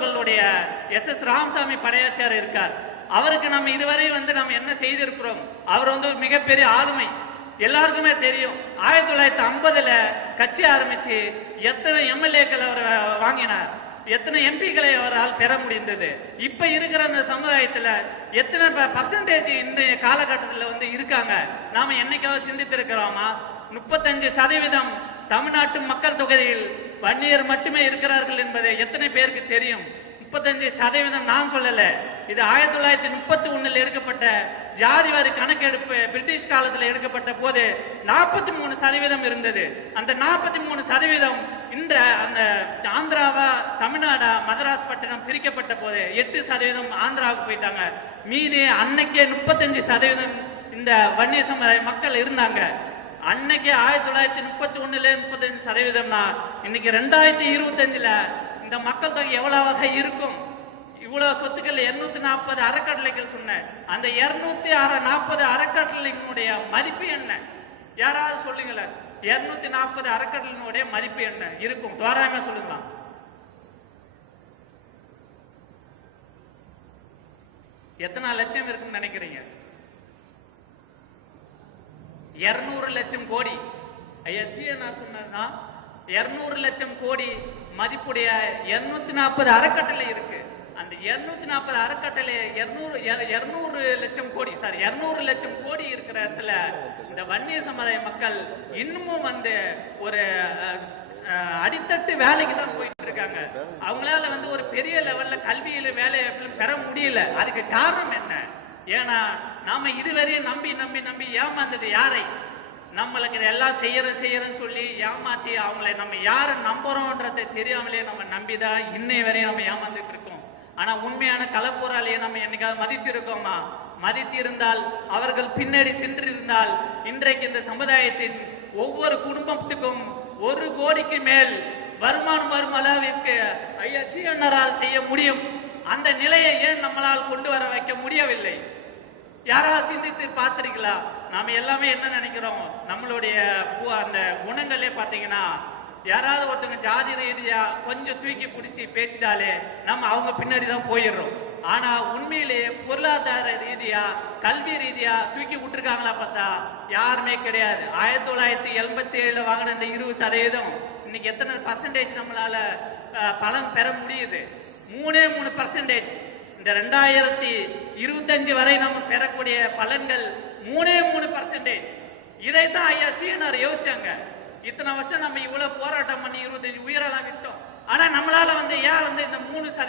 அவர்களுடைய S S Ramasamy Padayachar இருக்கார். அவருக்கு நம்ம இதுவரை வந்து நம்ம என்ன செய்திருக்கிறோம்? அவர் வந்து ஒரு மிகப்பெரிய ஆளுமை. எல்லாருக்குமே தெரியும். ஆயிரத்தி தொள்ளாயிரத்தி ஐம்பதுல கட்சி ஆரம்பிச்சு எத்தனை எம்எல்ஏக்கள் அவர் வாங்கினார்? எத்தனை எம்பிக்களை அவரால் பெற முடிந்தது? இப்ப இருக்கிற அந்த சமுதாயத்துல எத்தனை பர்சன்டேஜ் இன்றைய காலகட்டத்தில் வந்து இருக்காங்க? நாம என்னைக்காவது சிந்தித்திருக்கிறோமா? முப்பத்தஞ்சு சதவீதம் தமிழ்நாட்டு மக்கள் தொகையில் வன்னியர் மட்டுமே இருக்கிறார்கள் என்பதை எத்தனை பேருக்கு தெரியும்? முப்பத்தஞ்சு சதவீதம் நான் சொல்லல. இது ஆயிரத்தி தொள்ளாயிரத்தி முப்பத்தி ஒண்ணுல எடுக்கப்பட்ட ஜாதி வாரி கணக்கெடுப்பு பிரிட்டிஷ் காலத்தில் எடுக்கப்பட்ட போது நாற்பத்தி மூணு சதவீதம் இருந்தது. அந்த நாற்பத்தி மூணு சதவீதம் இன்ற அந்த ஆந்திராவா தமிழ்நாடா மதராஸ் பட்டணம் பிரிக்கப்பட்ட போது எட்டு சதவீதம் ஆந்திராவுக்கு போயிட்டாங்க. மீதி அன்னைக்கே முப்பத்தஞ்சு சதவீதம் இந்த வன்னிய சமுதாய மக்கள் இருந்தாங்க. அன்னைக்கு ஆயிரத்தி தொள்ளாயிரத்தி முப்பத்தி ஒண்ணுல முப்பத்தஞ்சு சதவீதம்னா இன்னைக்கு ரெண்டாயிரத்தி இருபத்தஞ்சுல இந்த மக்கள் தொகை எவ்வளவாக இருக்கும்? இவ்வளவு சொத்துக்கள் இருநூத்தி நாற்பது அறக்கட்டளைகள் சொன்னேன் அந்த இருநூத்தி அற நாற்பது அறக்கட்டளைகளுடைய மதிப்பு என்ன? யாராவது சொல்லுங்களேன். இருநூத்தி நாற்பது அறக்கட்டளையினுடைய மதிப்பு என்ன? இருக்கும். தோராயமா சொல்லுங்களா எத்தனை லட்சம் இருக்குன்னு நினைக்கிறீங்க? இருநூறு லட்சம் கோடி. எஸ்சி நான் சொன்னதுன்னா இருநூறு லட்சம் கோடி மதிப்புடைய இருநூத்தி நாற்பது அறக்கட்டளை இருக்கு. அந்த இருநூத்தி நாற்பது அறக்கட்டளை இருநூறு இருநூறு லட்சம் கோடி சாரி இருநூறு லட்சம் கோடி இருக்கிற இடத்துல இந்த வன்னிய சமுதாய மக்கள் இன்னமும் வந்து ஒரு அடித்தட்டு வேலைக்கு தான் போயிட்டு இருக்காங்க. அவங்களால வந்து ஒரு பெரிய லெவல்ல கல்வியில வேலை பெற முடியல. அதுக்கு காரணம் என்ன? ஏன்னா நாம இதுவரையும் நம்பி நம்பி நம்பி ஏமாந்தது யாரை? நம்மளுக்கு எல்லாம் செய்யறோம் செய்யறோம்னு சொல்லி ஏமாத்தி அவங்களை நம்ம யாரை நம்புறோன்றதை தெரியாமலே நம்ம நம்பிதான் இன்னை வரையும் நம்ம ஏமாந்துட்டு இருக்கோம். ஆனா உண்மையான கலப்போராளியை நம்ம என்னைக்காவது மதிச்சிருக்கோமா? மதித்திருந்தால் அவர்கள் பின்னாடி சென்றிருந்தால் இன்றைக்கு இந்த சமுதாயத்தின் ஒவ்வொரு குடும்பத்துக்கும் ஒரு கோடிக்கு மேல் வருமானம் வரும் அளவிற்கு ஐயா சிஎன்ஆரால் செய்ய முடியும். அந்த நிலையை ஏன் நம்மளால் கொண்டு வர வைக்க முடியவில்லை? யாராவது சிந்தித்து பார்த்துருக்கீங்களா? நாம எல்லாமே என்ன நினைக்கிறோம்? நம்மளுடைய பூ- அந்த குணங்களே பார்த்தீங்கன்னா யாராவது ஒருத்தங்க ஜாதி ரீதியா கொஞ்சம் தூக்கி பிடிச்சி பேசிட்டாலே நம்ம அவங்க பின்னாடி தான் போயிடுறோம். ஆனா உண்மையிலே பொருளாதார ரீதியா கல்வி ரீதியா தூக்கி விட்டுருக்காங்களா பார்த்தா யாருமே கிடையாது. ஆயிரத்தி தொள்ளாயிரத்தி எண்பத்தி ஏழுல வாங்கின இந்த இருபது சதவீதம் இன்னைக்கு எத்தனை பர்சன்டேஜ் நம்மளால பலன் பெற முடியுது? மூணே மூணு பர்சன்டேஜ் இந்த ரெண்டாயிரத்தி இருபத்தஞ்சு வரை நம்ம பெறக்கூடிய பலன்கள் மூணே மூணு பர்சன்டேஜ் இதைத்தான் ஐயா சீனர் யோசிச்சாங்க. இத்தனை வருஷம் நம்ம இவ்வளவு போராட்டம் பண்ணி இருபத்தஞ்சு உயிரெல்லாம் விட்டோம். ஆனா நம்மளால வந்து ஏன் வந்து இந்த மூணு சதவீதம்